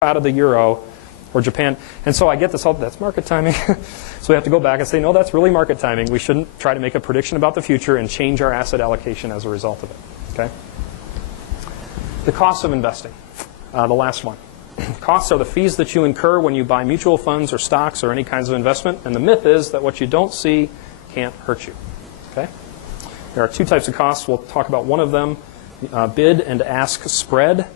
out of the euro or Japan. And so I get this, that's market timing. So we have to go back and say, no, that's really market timing. We shouldn't try to make a prediction about the future and change our asset allocation as a result of it. Okay? The costs of investing, the last one. Costs are the fees that you incur when you buy mutual funds or stocks or any kinds of investment. And the myth is that what you don't see can't hurt you. Okay? There are two types of costs. We'll talk about one of them, bid and ask spread,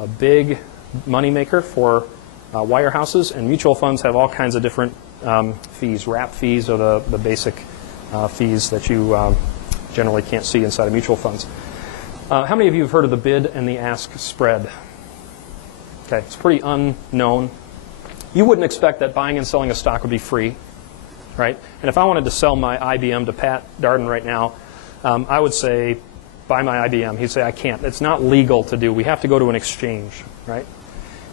a big moneymaker for wirehouses, and mutual funds have all kinds of different fees. Wrap fees are the basic fees that you generally can't see inside of mutual funds. How many of you have heard of the bid and the ask spread? Okay, it's pretty unknown. You wouldn't expect that buying and selling a stock would be free, right? And if I wanted to sell my IBM to Pat Darden right now, I would say, buy my IBM. He'd say, I can't. It's not legal to do. We have to go to an exchange, right?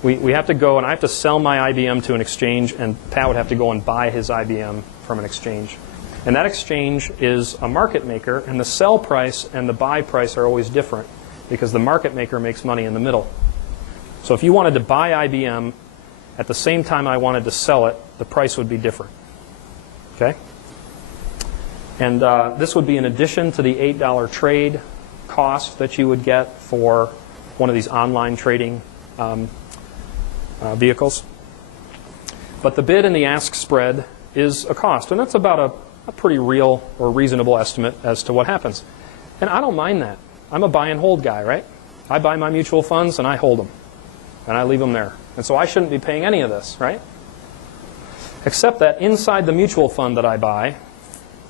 We have to go, and I have to sell my IBM to an exchange, and Pat would have to go and buy his IBM from an exchange. And that exchange is a market maker, and the sell price and the buy price are always different because the market maker makes money in the middle. So if you wanted to buy IBM at the same time I wanted to sell it, the price would be different. Okay? And this would be in addition to the $8 trade cost that you would get for one of these online trading vehicles. But the bid and the ask spread is a cost, and that's about a pretty real or reasonable estimate as to what happens. And I don't mind that. I'm a buy and hold guy, right? I buy my mutual funds and I hold them, and I leave them there. And so I shouldn't be paying any of this, right? Except that inside the mutual fund that I buy,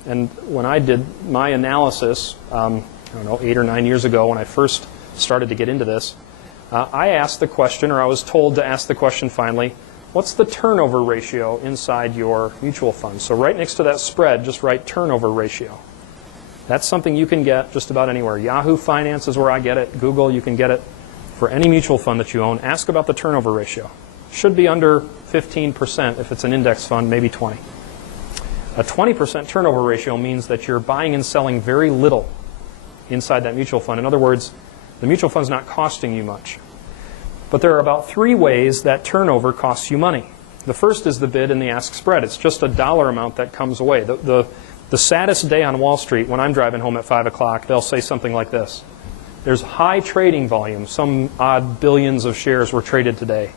and when I did my analysis, I don't know, 8 or 9 years ago when I first started to get into this, I asked the question, or I was told to ask the question finally, what's the turnover ratio inside your mutual fund? So right next to that spread, just write turnover ratio. That's something you can get just about anywhere. Yahoo Finance is where I get it. Google, you can get it for any mutual fund that you own. Ask about the turnover ratio. Should be under 15% if it's an index fund, maybe 20. A 20% turnover ratio means that you're buying and selling very little inside that mutual fund. In other words, the mutual fund's not costing you much. But there are about 3 ways that turnover costs you money. The first is the bid and the ask spread. It's just a dollar amount that comes away. The saddest day on Wall Street, when I'm driving home at 5 o'clock, they'll say something like this. There's high trading volume. Some odd billions of shares were traded today,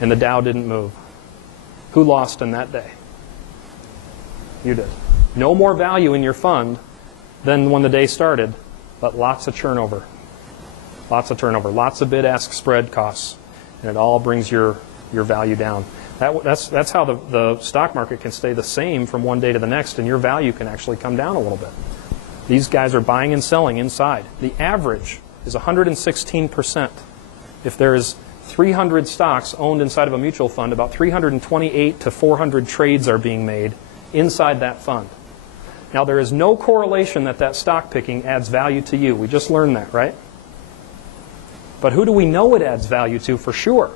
and the Dow didn't move. Who lost in that day? You did. No more value in your fund than when the day started, but lots of turnover. Lots of turnover. Lots of bid-ask spread costs, and it all brings your value down. That's how the stock market can stay the same from one day to the next, and your value can actually come down a little bit. These guys are buying and selling inside. The average is 116%. If there is 300 stocks owned inside of a mutual fund, about 328 to 400 trades are being made inside that fund. Now, there is no correlation that stock picking adds value to you. We just learned that, right? But who do we know it adds value to for sure?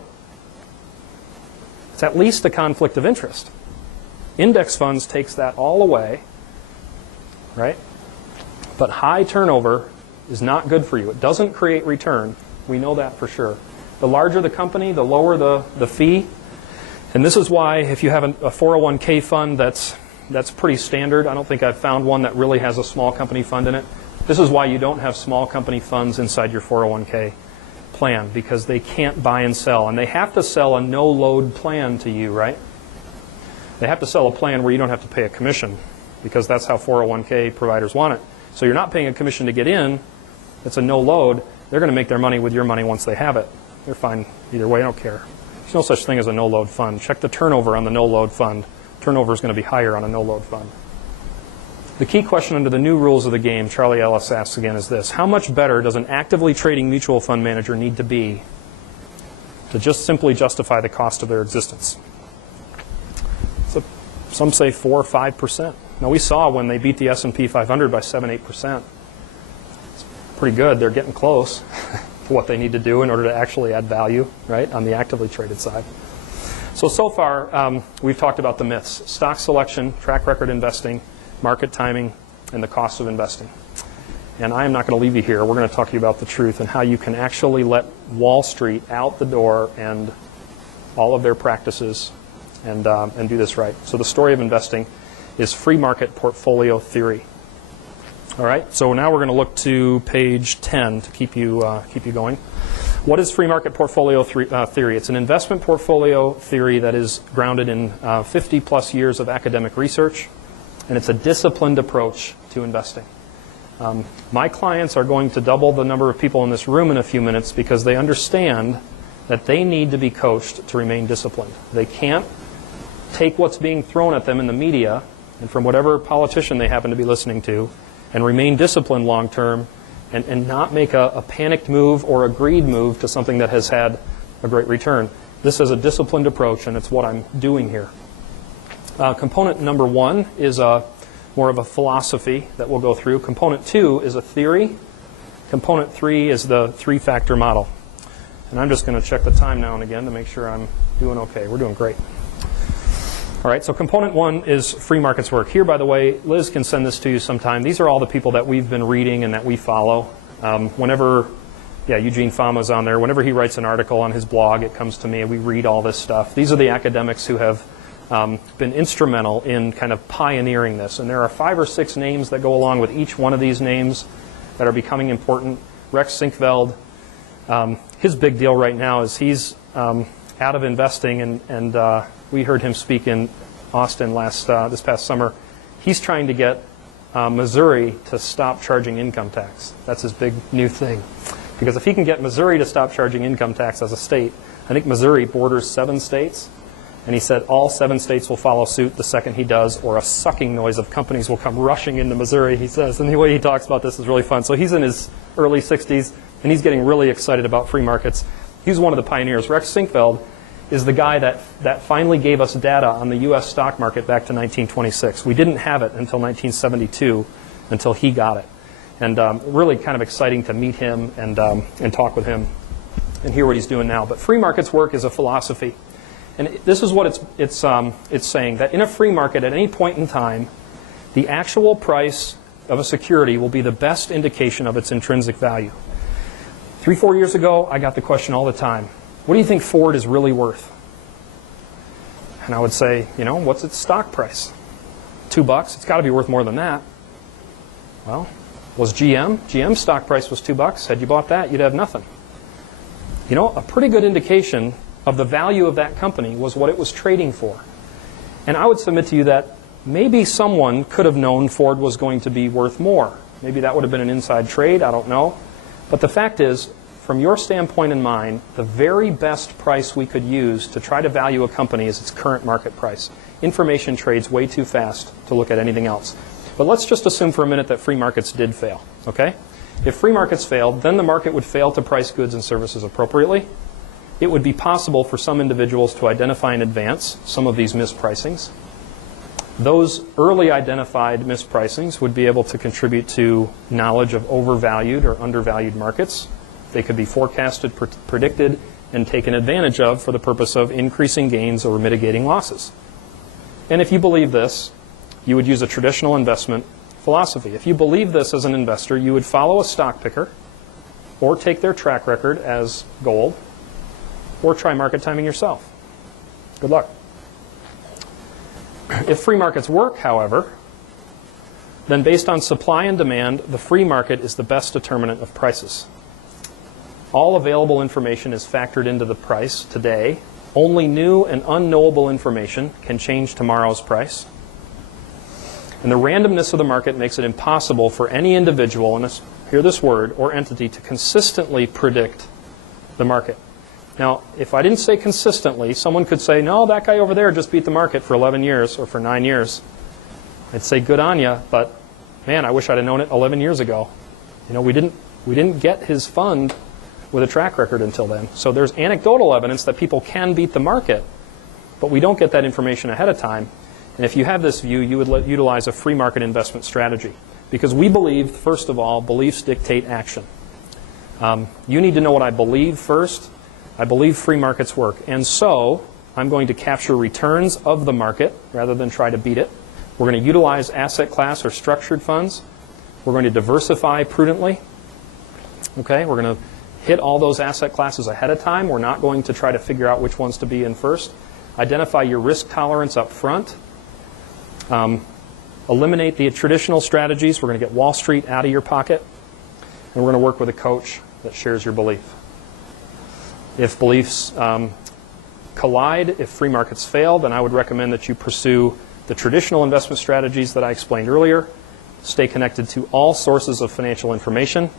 It's at least a conflict of interest. Index funds takes that all away, right? But high turnover is not good for you. It doesn't create return. We know that for sure. The larger the company, the lower the fee. And this is why if you have a 401k fund that's pretty standard, I don't think I've found one that really has a small company fund in it. This is why you don't have small company funds inside your 401k plan, because they can't buy and sell. And they have to sell a no-load plan to you, right? They have to sell a plan where you don't have to pay a commission, because that's how 401k providers want it. So you're not paying a commission to get in. It's a no-load. They're going to make their money with your money once they have it. They're fine either way. I don't care. There's no such thing as a no-load fund. Check the turnover on the no-load fund. Turnover is going to be higher on a no-load fund. The key question under the new rules of the game, Charlie Ellis asks again, is this. How much better does an actively trading mutual fund manager need to be to just simply justify the cost of their existence? So some say 4 or 5%. Now, we saw when they beat the S&P 500 by 7-8%. It's pretty good. They're getting close to what they need to do in order to actually add value, right, on the actively traded side. So far, we've talked about the myths. Stock selection, track record investing, market timing, and the cost of investing. And I am not going to leave you here. We're going to talk to you about the truth and how you can actually let Wall Street out the door and all of their practices and do this right. So the story of investing is free market portfolio theory. All right, so now we're going to look to page 10 to keep you going. What is free market portfolio theory? It's an investment portfolio theory that is grounded in 50 plus years of academic research, and it's a disciplined approach to investing. My clients are going to double the number of people in this room in a few minutes because they understand that they need to be coached to remain disciplined. They can't take what's being thrown at them in the media and from whatever politician they happen to be listening to and remain disciplined long term and not make a panicked move or a greed move to something that has had a great return. This is a disciplined approach, and it's what I'm doing here. Component number 1 is more of a philosophy that we'll go through. Component 2 is a theory. Component 3 is the 3-factor model. And I'm just going to check the time now and again to make sure I'm doing okay. We're doing great. All right, so component 1 is free markets work. Here, by the way, Liz can send this to you sometime. These are all the people that we've been reading and that we follow. Eugene Fama's on there. Whenever he writes an article on his blog, it comes to me, and we read all this stuff. These are the academics who have been instrumental in kind of pioneering this. And there are 5 or 6 names that go along with each one of these names that are becoming important. Rex Sinquefield, his big deal right now is he's out of investing, and we heard him speak in Austin this past summer. He's trying to get Missouri to stop charging income tax. That's his big new thing. Because if he can get Missouri to stop charging income tax as a state, I think Missouri borders 7 states, and he said all 7 states will follow suit the second he does, or a sucking noise of companies will come rushing into Missouri, he says. And the way he talks about this is really fun. So he's in his early 60s, and he's getting really excited about free markets. He's one of the pioneers. Rex Sinquefield is the guy that finally gave us data on the U.S. stock market back to 1926. We didn't have it until 1972, until he got it. And really kind of exciting to meet him and talk with him and hear what he's doing now. But free markets work is a philosophy. And this is what it's saying, that in a free market at any point in time, the actual price of a security will be the best indication of its intrinsic value. 3-4 years ago, I got the question all the time, what do you think Ford is really worth? And I would say, what's its stock price? $2. It's got to be worth more than that. Well, was GM? GM's stock price was $2. Had you bought that, you'd have nothing. A pretty good indication of the value of that company was what it was trading for. And I would submit to you that maybe someone could have known Ford was going to be worth more. Maybe that would have been an inside trade, I don't know. But the fact is, from your standpoint and mine, the very best price we could use to try to value a company is its current market price. Information trades way too fast to look at anything else. But let's just assume for a minute that free markets did fail, okay? If free markets failed, then the market would fail to price goods and services appropriately. It would be possible for some individuals to identify in advance some of these mispricings. Those early identified mispricings would be able to contribute to knowledge of overvalued or undervalued markets. They could be forecasted, predicted, and taken advantage of for the purpose of increasing gains or mitigating losses. And if you believe this, you would use a traditional investment philosophy. If you believe this as an investor, you would follow a stock picker or take their track record as gold or try market timing yourself. Good luck. If free markets work, however, then based on supply and demand, the free market is the best determinant of prices. All available information is factored into the price today. Only new and unknowable information can change tomorrow's price. And the randomness of the market makes it impossible for any individual, and hear this word, or entity to consistently predict the market. Now, if I didn't say consistently, someone could say, no, that guy over there just beat the market for 11 years or for 9 years. I'd say, good on ya, but man, I wish I'd have known it 11 years ago. We didn't get his fund with a track record until then. So there's anecdotal evidence that people can beat the market, but we don't get that information ahead of time. And if you have this view, you would utilize a free market investment strategy. Because we believe, first of all, beliefs dictate action. You need to know what I believe first. I believe free markets work. And so I'm going to capture returns of the market rather than try to beat it. We're going to utilize asset class or structured funds. We're going to diversify prudently. Okay, we're going to hit all those asset classes ahead of time. We're not going to try to figure out which ones to be in first. Identify your risk tolerance up front. Eliminate the traditional strategies. We're going to get Wall Street out of your pocket. And we're going to work with a coach that shares your belief. If beliefs collide, if free markets fail, then I would recommend that you pursue the traditional investment strategies that I explained earlier. Stay connected to all sources of financial information.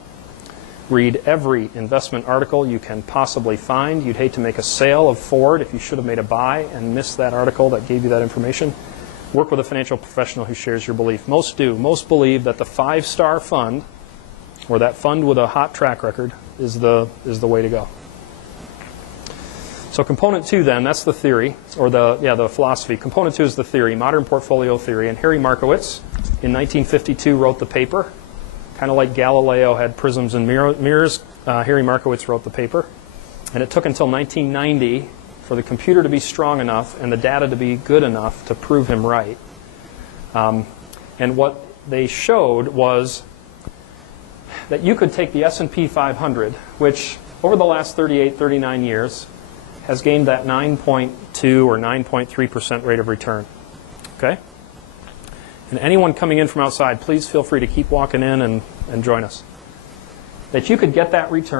Read every investment article you can possibly find. You'd hate to make a sale of Ford if you should have made a buy and missed that article that gave you that information. Work with a financial professional who shares your belief. Most do. Most believe that the 5-star fund, or that fund with a hot track record, is the way to go. So component 2 then, that's the theory, or the philosophy. Component 2 is the theory, modern portfolio theory. And Harry Markowitz in 1952 wrote the paper. Kind of like Galileo had prisms and mirrors, Harry Markowitz wrote the paper. And it took until 1990 for the computer to be strong enough and the data to be good enough to prove him right. And what they showed was that you could take the S&P 500, which over the last 38, 39 years has gained that 9.2 or 9.3% rate of return. Okay? And anyone coming in from outside, please feel free to keep walking in and join us. That you could get that return